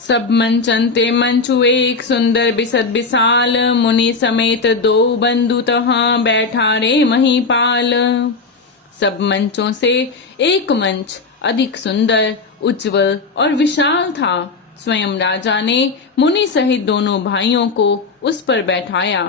सब मंचन ते मंचु एक सुंदर बिसद विशाल, मुनि समेत दो बंधु तहाँ बैठा रे महीपाल। सब मंचों से एक मंच अधिक सुंदर, उज्जवल और विशाल था। स्वयं राजा ने मुनि सहित दोनों भाइयों को उस पर बैठाया।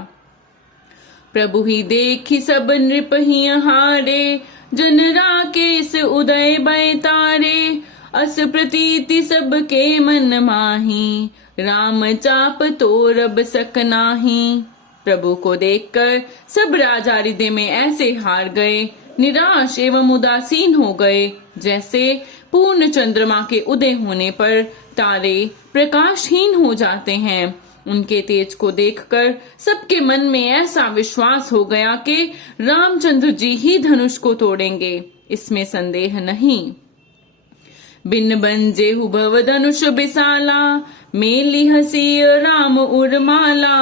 प्रभु ही देखी सब नृप ही हारे, जन राकेश उदय भय तारे। अस प्रतीति सबके मन माही, राम चाप तोरब सक नाही। प्रभु को देखकर सब राजा हृदय में ऐसे हार गए, निराश एवं उदासीन हो गए, जैसे पूर्ण चंद्रमा के उदय होने पर तारे प्रकाशहीन हो जाते हैं। उनके तेज को देखकर सबके मन में ऐसा विश्वास हो गया कि रामचंद्र जी ही धनुष को तोड़ेंगे, इसमें संदेह नहीं। बिन बंजेहु भव धनुष बिसाला, मेली हसी राम उर्माला।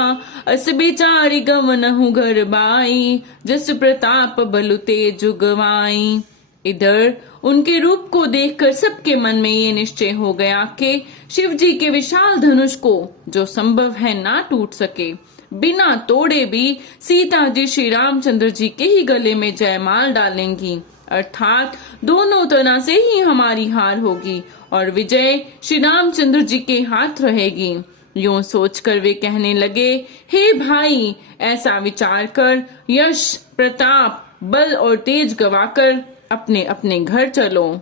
अस बिचारी गवनहु घर बाई, जस प्रताप बलु तेज गवाई। इधर उनके रूप को देखकर सबके मन में ये निश्चय हो गया कि शिव जी के विशाल धनुष को जो संभव है ना टूट सके, बिना तोड़े भी सीता जी श्री रामचंद्र जी के ही गले में जयमाल डालेंगी, अर्थात दोनों तरह से ही हमारी हार होगी और विजय श्री रामचंद्र जी के हाथ रहेगी। यूं सोचकर वे कहने लगे, हे भाई, ऐसा विचार कर यश, प्रताप, बल और तेज गवाकर अपने अपने घर चलो।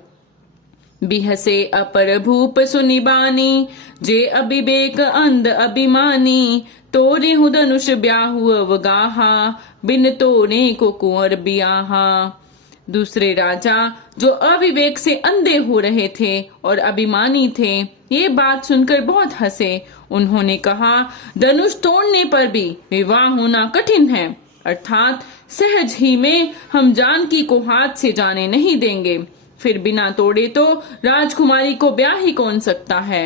बिहसे अपर भूप सुनि बानी, जे अभिवेक अंध अभिमानी। तोरे हु धनुष ब्याहु अवगाहा, बिन तोरे को कुंवर बियाहा। दूसरे राजा जो अविवेक से अंधे हो रहे थे और अभिमानी थे, ये बात सुनकर बहुत हंसे। उन्होंने कहा, धनुष तोड़ने पर भी विवाह होना कठिन है, अर्थात सहज ही में हम जानकी को हाथ से जाने नहीं देंगे। फिर बिना तोड़े तो राजकुमारी को ब्याह ही कौन सकता है।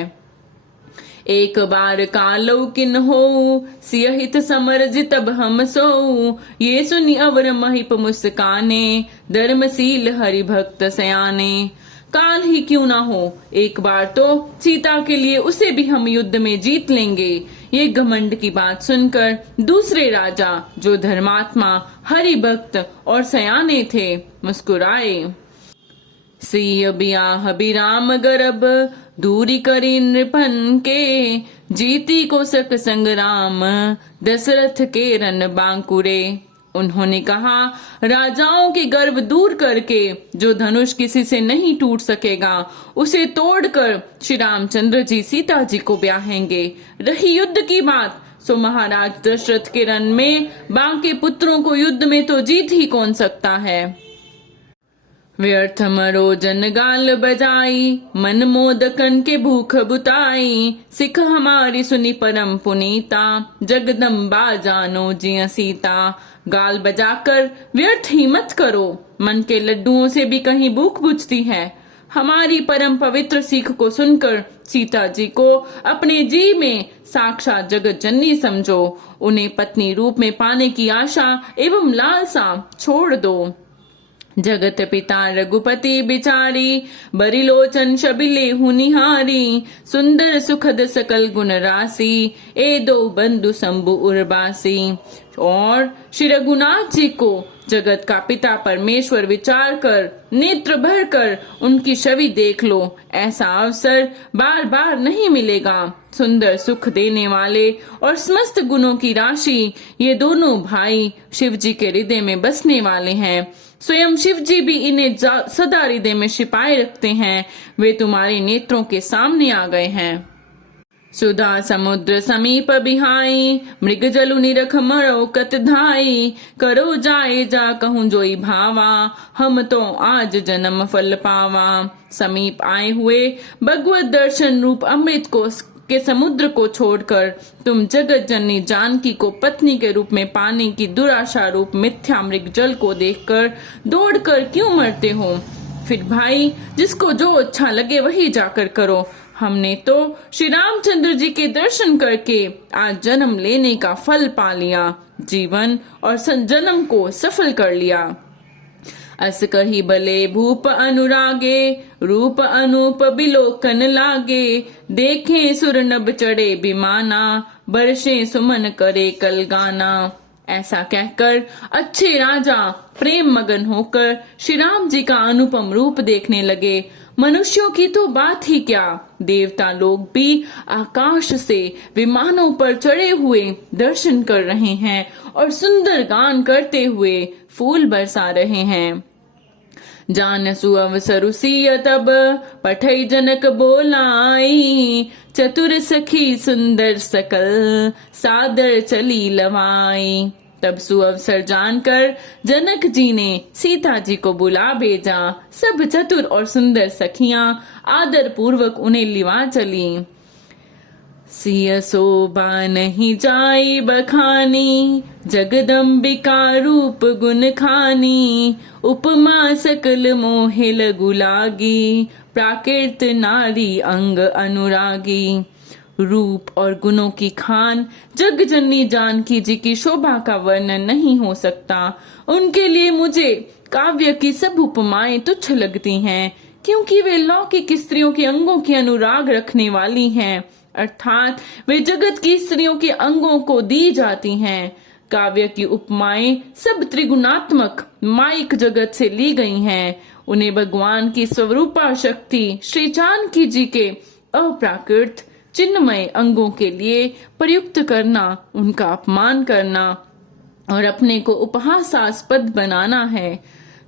एक बार कालो किन हो, सियहित समरज तब हम सोऊ। ये सुनी अवर महिप मुस्काने, धर्मशील हरि भक्त सयाने। काल ही क्यों ना हो, एक बार तो सीता के लिए उसे भी हम युद्ध में जीत लेंगे। ये घमंड की बात सुनकर दूसरे राजा जो धर्मात्मा, हरि भक्त और सयाने थे, मुस्कुराए। सिय बियाह बिराम गरब, दूरी करी नृपन के। जीती को सक संग्राम, दशरथ के रन बांकुरे। उन्होंने कहा, राजाओं के गर्व दूर करके जो धनुष किसी से नहीं टूट सकेगा, उसे तोड़कर श्री रामचंद्र जी सीता जी को ब्याहेंगे। रही युद्ध की बात, सो महाराज दशरथ के रन में बांके पुत्रों को युद्ध में तो जीत ही कौन सकता है। व्यर्थ मरो जन गाल बजाई, मन मोदकन के भूख बुताई। सिख हमारी सुनी परम पुनीता, जगदम्बा जानो जिया सीता। गाल बजाकर व्यर्थ ही मत करो, मन के लड्डुओं से भी कहीं भूख बुझती है। हमारी परम पवित्र सीख को सुनकर सीता जी को अपने जी में साक्षात जगत जननी समझो। उन्हें पत्नी रूप में पाने की आशा एवं लालसा छोड़ दो। जगत पिता रघुपति बिचारी, बरिलोचन शबिले हुनिहारी। सुंदर सुखद सकल गुण राशि, ए दो बंधु शंभु उर्वासी। और श्री रघुनाथ जी को जगत का पिता परमेश्वर विचार कर नेत्र भर कर उनकी छवि देख लो। ऐसा अवसर बार बार नहीं मिलेगा। सुंदर सुख देने वाले और समस्त गुणों की राशि ये दोनों भाई शिव जी के हृदय में बसने वाले हैं। स्वयं शिव जी भी इन्हें सदा हृदय में छिपाए रखते हैं। वे तुम्हारे नेत्रों के सामने आ गए हैं। सुधा समुद्र समीप बिहाई, मृग जलु निरख मरो कत धाई। करो जाए जा कहूँ जोई भावा, हम तो आज जन्म फल पावा। समीप आए हुए भगवत दर्शन रूप अमृत को के समुद्र को छोड़कर तुम जगत जननी जानकी को पत्नी के रूप में पाने की दुराशा रूप मिथ्या मृग जल को देखकर दौड़कर क्यों मरते हो। फिर भाई, जिसको जो अच्छा लगे वही जाकर करो। हमने तो श्री रामचंद्र जी के दर्शन करके आज जन्म लेने का फल पा लिया, जीवन और जन्म को सफल कर लिया। अस कही बले भूप अनुरागे, रूप अनूप बिलोकन लागे। देखे सुर नभ चढ़े विमाना, बरसे सुमन करे कल गाना। ऐसा कहकर अच्छे राजा प्रेम मगन होकर श्री राम जी का अनुपम रूप देखने लगे। मनुष्यों की तो बात ही क्या, देवता लोग भी आकाश से विमानों पर चढ़े हुए दर्शन कर रहे हैं और सुंदर गान करते हुए फूल बरसा रहे हैं। जानसु अवसरु सिय तब, पठई जनक बोलाई। चतुर सखी सुंदर सकल, सादर चली लवाई। तब सुअवसर जानकर जनक जी ने सीता जी को बुला भेजा। सब चतुर और सुंदर सखियां आदर पूर्वक उन्हें लिवा चली। सिय शोभा नहीं जाई बखानी, जगदम्बिका रूप गुण खानी। उपमा सकल मोहे लगु लागी, प्राकृत नारी अंग अनुरागी। रूप और गुणों की खान जग जननी जानकी जी की शोभा का वर्णन नहीं हो सकता। उनके लिए मुझे काव्य की सब उपमाएं तुच्छ लगती हैं, क्योंकि वे लौकिक स्त्रियों के अंगों की अनुराग रखने वाली हैं, अर्थात वे जगत की स्त्रियों के अंगों को दी जाती हैं। काव्य की उपमाएं सब त्रिगुणात्मक माइक जगत से ली गई हैं। उन्हें भगवान की स्वरूपा शक्ति श्री जानकी जी के अप्राकृत चिन्मय अंगों के लिए प्रयुक्त करना उनका अपमान करना और अपने को उपहासास्पद बनाना है।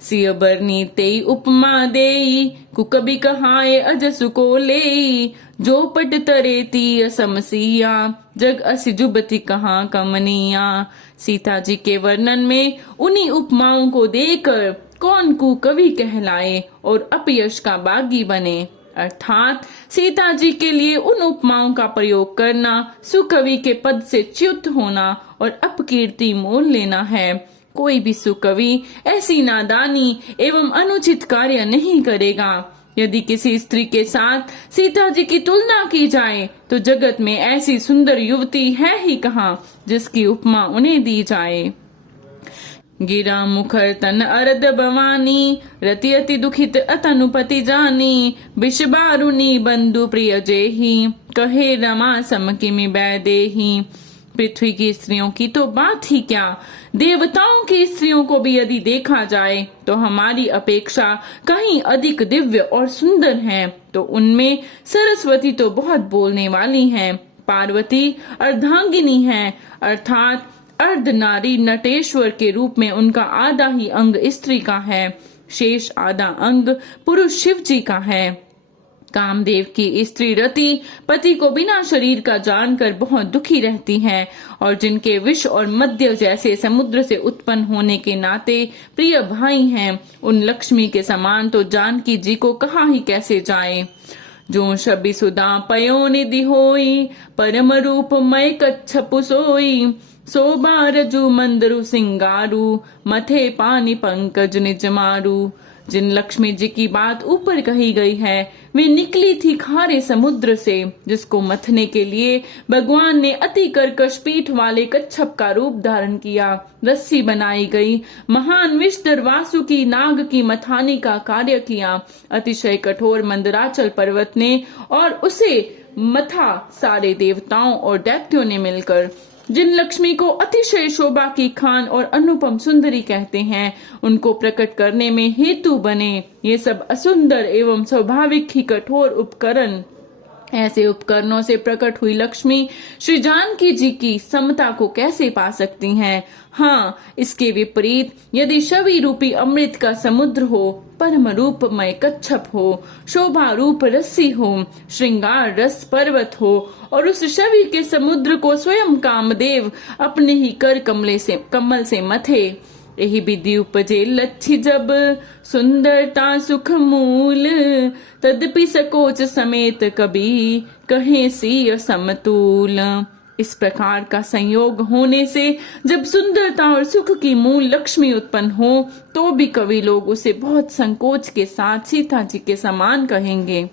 सिय बरनी तेई उपमा देई, कुकबि कहाए अजसु को लेई। जो पट तरेती असमसिया, जग असि जुबति कहाँ कमनिया। सीता जी के वर्णन में उन्हीं उपमाओं को देकर कौन कुकवि कहलाए और अपयश का बागी बने। अर्थात सीता जी के लिए उन उपमाओं का प्रयोग करना सुकवि के पद से च्युत होना और अपकीर्ति मोल लेना है। कोई भी सुकवि ऐसी नादानी एवं अनुचित कार्य नहीं करेगा। यदि किसी स्त्री के साथ सीता जी की तुलना की जाए तो जगत में ऐसी सुंदर युवती है ही कहाँ जिसकी उपमा उन्हें दी जाए। गिरा मुखर तन अरद भवानी, रति अति दुखित अतनुपति जानी। विषबारुनी बंधु प्रिय जेही, कहे रमा सम किमि बैदेही। पृथ्वी की स्त्रियों की तो बात ही क्या, देवताओं की स्त्रियों को भी यदि देखा जाए तो हमारी अपेक्षा कहीं अधिक दिव्य और सुंदर हैं। तो उनमें सरस्वती तो बहुत बोलने वाली हैं। पार्वती अर्धांगिनी है, अर्थात अर्ध नारी नटेश्वर के रूप में उनका आधा ही अंग स्त्री का है, शेष आधा अंग पुरुष शिव जी का है। कामदेव की स्त्री रति पति को बिना शरीर का जानकर बहुत दुखी रहती हैं और जिनके विष और मद्य जैसे समुद्र से उत्पन्न होने के नाते प्रिय भाई हैं, उन लक्ष्मी के समान तो जानकी जी को कहा ही कैसे जाए। जो शबि सुदा पयो निधि होई, परम रूप मय कच्छपु सोई। शोभा रजु मंदरु सिंगारू, मथे पानी पंकज निज मारू। जिन लक्ष्मी जी की बात ऊपर कही गई है वे निकली थी खारे समुद्र से, जिसको मथने के लिए भगवान ने अति कर्कश पीठ वाले कच्छप का रूप धारण किया। रस्सी बनाई गई, महान विषधर वासुकी नाग की मथाने का कार्य किया। अतिशय कठोर मंदराचल पर्वत ने और उसे मथा सारे देवताओं और दैत्यों ने मिलकर। जिन लक्ष्मी को अतिशय शोभा की खान और अनुपम सुंदरी कहते हैं, उनको प्रकट करने में हेतु बने ये सब असुंदर एवं स्वाभाविक ही कठोर उपकरण। ऐसे उपकरणों से प्रकट हुई लक्ष्मी श्री जानकी जी की समता को कैसे पा सकती हैं? हाँ, इसके विपरीत यदि शवि रूपी अमृत का समुद्र हो, परम रूपमय कच्छप हो, शोभा रूप रस्सी हो, श्रृंगार रस पर्वत हो और उस शवि के समुद्र को स्वयं कामदेव अपने ही कर कमल से मथे। यही विधि उपजे लच्छी जब, सुंदरता सुख मूल। तदपि सकोच समेत कभी, कहे सिय समतूल। इस प्रकार का संयोग होने से जब सुंदरता और सुख की मूल लक्ष्मी उत्पन्न हो तो भी कवि लोग उसे बहुत संकोच के साथ सीता जी के समान कहेंगे।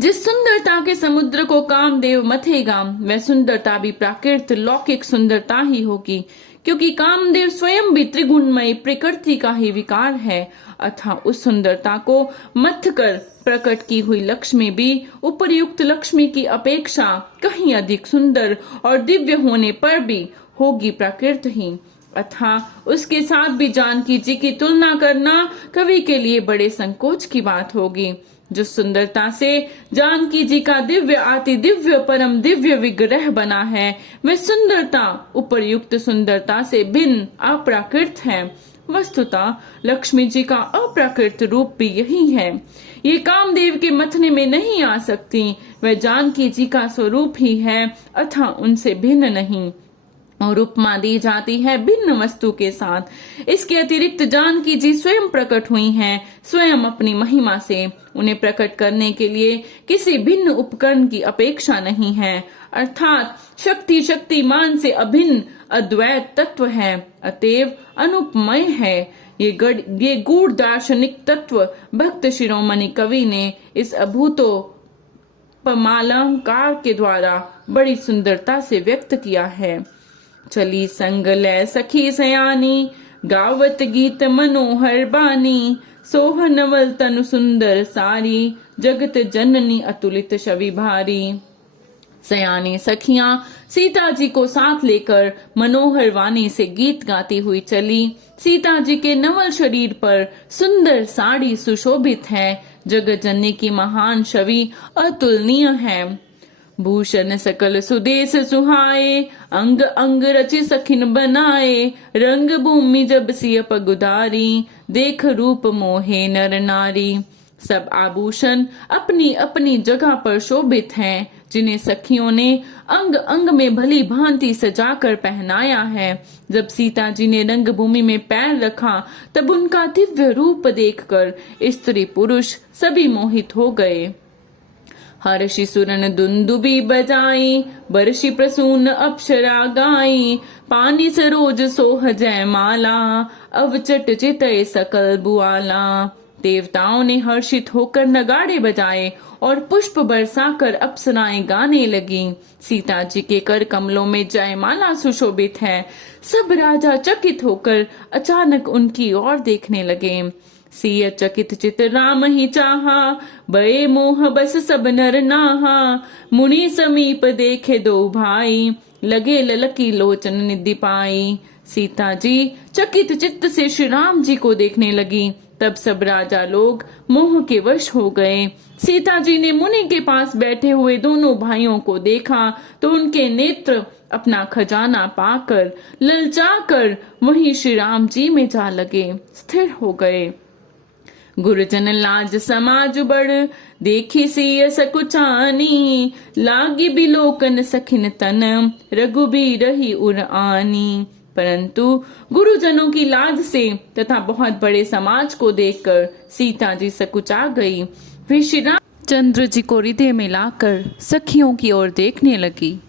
जिस सुंदरता के समुद्र को कामदेव मथेगा वह सुंदरता भी प्राकृत लौकिक सुंदरता ही होगी, क्योंकि कामदेव स्वयं भी त्रिगुणमयी प्रकृति का ही विकार है, अतः उस सुंदरता को मथ कर प्रकट की हुई लक्ष्मी भी उपर्युक्त लक्ष्मी की अपेक्षा कहीं अधिक सुंदर और दिव्य होने पर भी होगी प्राकृतहीन, अतः उसके साथ भी जानकी जी की तुलना करना कवि के लिए बड़े संकोच की बात होगी। जो सुंदरता से जानकी जी का दिव्य अति दिव्य परम दिव्य विग्रह बना है, वह सुंदरता उपर्युक्त सुंदरता से भिन्न अप्राकृत है। वस्तुतः लक्ष्मी जी का अप्राकृत रूप भी यही है। ये कामदेव के मथने में नहीं आ सकती, वह जानकी जी का स्वरूप ही है, अतः उनसे भिन्न नहीं। और उपमा दी जाती है भिन्न वस्तु के साथ। इसके अतिरिक्त जानकी जी स्वयं प्रकट हुई हैं, स्वयं अपनी महिमा से। उन्हें प्रकट करने के लिए किसी भिन्न उपकरण की अपेक्षा नहीं है, अर्थात शक्ति शक्तिमान से अभिन्न अद्वैत तत्व है, अतएव अनुपमय है। ये गूढ़ दार्शनिक तत्व भक्त शिरोमणि कवि ने इस अभूतोपमालंकार के द्वारा बड़ी सुंदरता से व्यक्त किया है। चली संग लय सखी सयानी, गावत गीत मनोहर बानी, सोह नवल तनु सुंदर सारी, जगत जननी अतुलित छवि भारी। सयानी सखियां सीता जी को साथ लेकर मनोहर वाणी से गीत गाती हुई चली। सीता जी के नवल शरीर पर सुंदर साड़ी सुशोभित है, जगत जननी की महान छवि अतुलनीय है। भूषण सकल सुदेश सुहाए, अंग अंग रचि सखिन बनाए, रंग भूमि जब सिय पगुधारी, देख रूप मोहे नर नारी। सब आभूषण अपनी अपनी जगह पर शोभित हैं, जिन्हें सखियों ने अंग अंग में भली भांति सजाकर पहनाया है। जब सीता जी ने रंग भूमि में पैर रखा, तब उनका दिव्य रूप देखकर स्त्री पुरुष सभी मोहित हो गए। हर्षि सुरन दुंदुबी बजाई, बरषि प्रसून अप्सरा गाई, पानी सरोज सोह जय माला, अवचट चितय सकल बुआला। देवताओं ने हर्षित होकर नगाड़े बजाए और पुष्प बरसाकर अप्सराएं गाने लगी। सीता जी के कर कमलों में जयमाला सुशोभित है। सब राजा चकित होकर अचानक उनकी ओर देखने लगे। सिय चकित चित राम ही चाहा, बये मोह बस सब नर नाहा। मुनि समीप देखे दो भाई, लगे ललकी लोचन निधि पाई। सीता जी चकित चित्त से श्री राम जी को देखने लगी। तब सब राजा लोग मोह के वश हो गए। सीता जी ने मुनि के पास बैठे हुए दोनों भाइयों को देखा तो उनके नेत्र अपना खजाना पाकर ललचाकर वहीं श्री राम जी में जा लगे, स्थिर हो गए। गुरुजन लाज समाज बड़, देखी सिय सकुचानी, लागी बिलोकन सखिन तन, रघुबीर ही उर आनी। परंतु गुरुजनों की लाज से तथा बहुत बड़े समाज को देखकर सीता जी सकुचा गई। वे श्री रामचंद्र जी को हृदय में लाकर सखियों की ओर देखने लगी।